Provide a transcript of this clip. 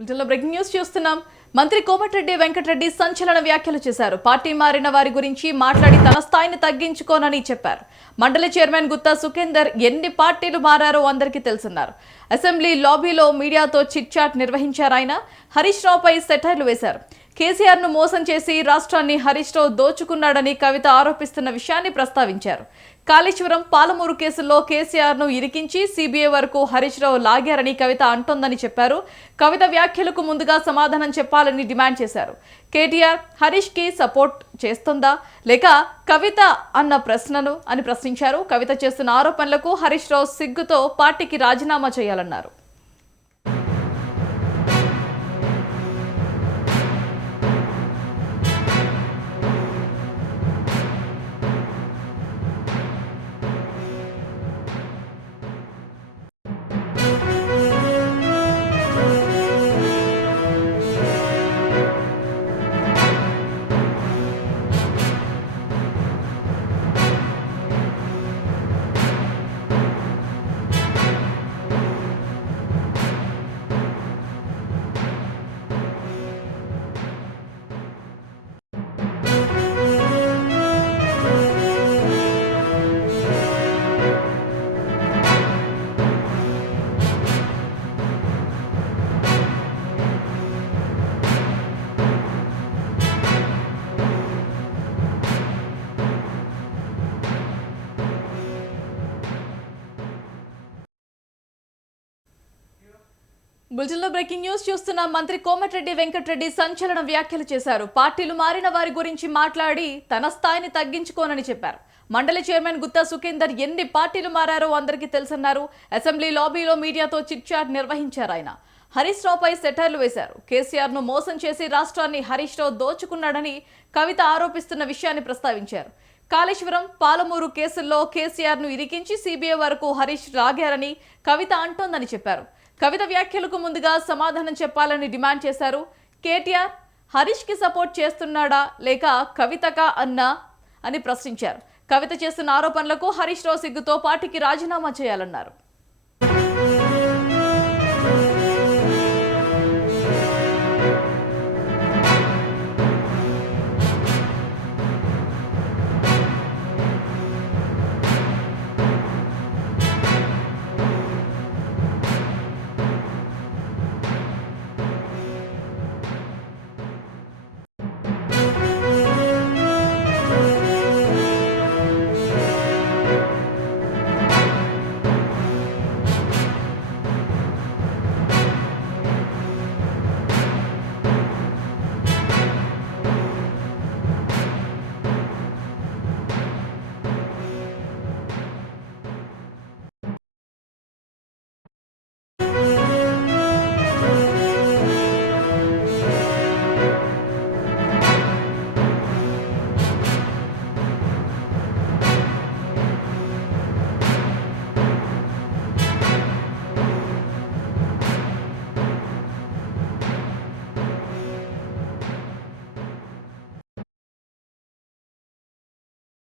బులెటిన్లో breaking news చూస్తున్నాం. మంత్రి కోమటిరెడ్డి వెంకటరెడ్డి సంచలన వ్యాఖ్యలు చేశారు. పార్టీ మారిన వారి గురించి మాట్లాడి తన స్థాయిని తగ్గించుకోనని చెప్పారు. మండలి చైర్మన్ గుత్తా సుఖేందర్ ఎన్ని పార్టీలు మారారో అందరికీ తెలుసున్నారు. అసెంబ్లీ లాబీలో మీడియాతో చిట్ చాట్ నిర్వహించారు ఆయన హరీష్ రావుపై సెటైర్లు వేశారు. కేసీఆర్ను మోసం చేసి రాష్ట్రాన్ని హరీష్ రావు దోచుకున్నాడని కవిత ఆరోపిస్తున్న విషయాన్ని ప్రస్తావించారు. కాళేశ్వరం పాలమూరు కేసుల్లో కేసీఆర్ను ఇరికించి సిబిఐ వరకు హరీష్ రావు లాగారని కవిత అంటోందని చెప్పారు. కవిత వ్యాఖ్యలకు ముందుగా సమాధానం చెప్పాలని డిమాండ్ చేశారు. కేటీఆర్ హరీష్కి సపోర్ట్ చేస్తుందా? లేక కవిత అన్న ప్రశ్నను అని ప్రశ్నించారు. కవిత చేస్తున్న ఆరోపణలకు హరీష్ రావు సిగ్గుతో పార్టీకి రాజీనామా చేయాలన్నారు. బులెటిన్లో బ్రేకింగ్ న్యూస్ చూస్తున్న మంత్రి కోమటిరెడ్డి వెంకటరెడ్డి సంచలన వ్యాఖ్యలు చేశారు. పార్టీలు మారిన వారి గురించి మాట్లాడి తన స్థాయిని తగ్గించుకోనని చెప్పారు. మండలి చైర్మన్ గుత్తా సుఖేందర్ ఎన్ని పార్టీలు మారారో అందరికీ తెలుసన్నారు. అసెంబ్లీ లాబీలో మీడియాతో చిట్చాట్ నిర్వహించారు ఆయన. హరీష్ రావుపై సెటైర్లు వేశారు. కేసీఆర్ను మోసం చేసి రాష్ట్రాన్ని హరీష్ రావు దోచుకున్నాడని కవిత ఆరోపిస్తున్న విషయాన్ని ప్రస్తావించారు. కాళేశ్వరం పాలమూరు కేసుల్లో కేసీఆర్ను ఇరికించి సీబీఐ వరకు హరీష్ రాగారని కవిత అంటోందని చెప్పారు. కవిత వ్యాఖ్యలకు ముందుగా సమాధానం చెప్పాలని డిమాండ్ చేశారు. కేటీఆర్ హరీష్కి సపోర్ట్ చేస్తున్నాడా లేక కవితకా అన్నా అని ప్రశ్నించారు. కవిత చేస్తున్న ఆరోపణలకు హరీష్ రావు సిగ్గుతో పార్టీకి రాజీనామా చేయాలన్నారు.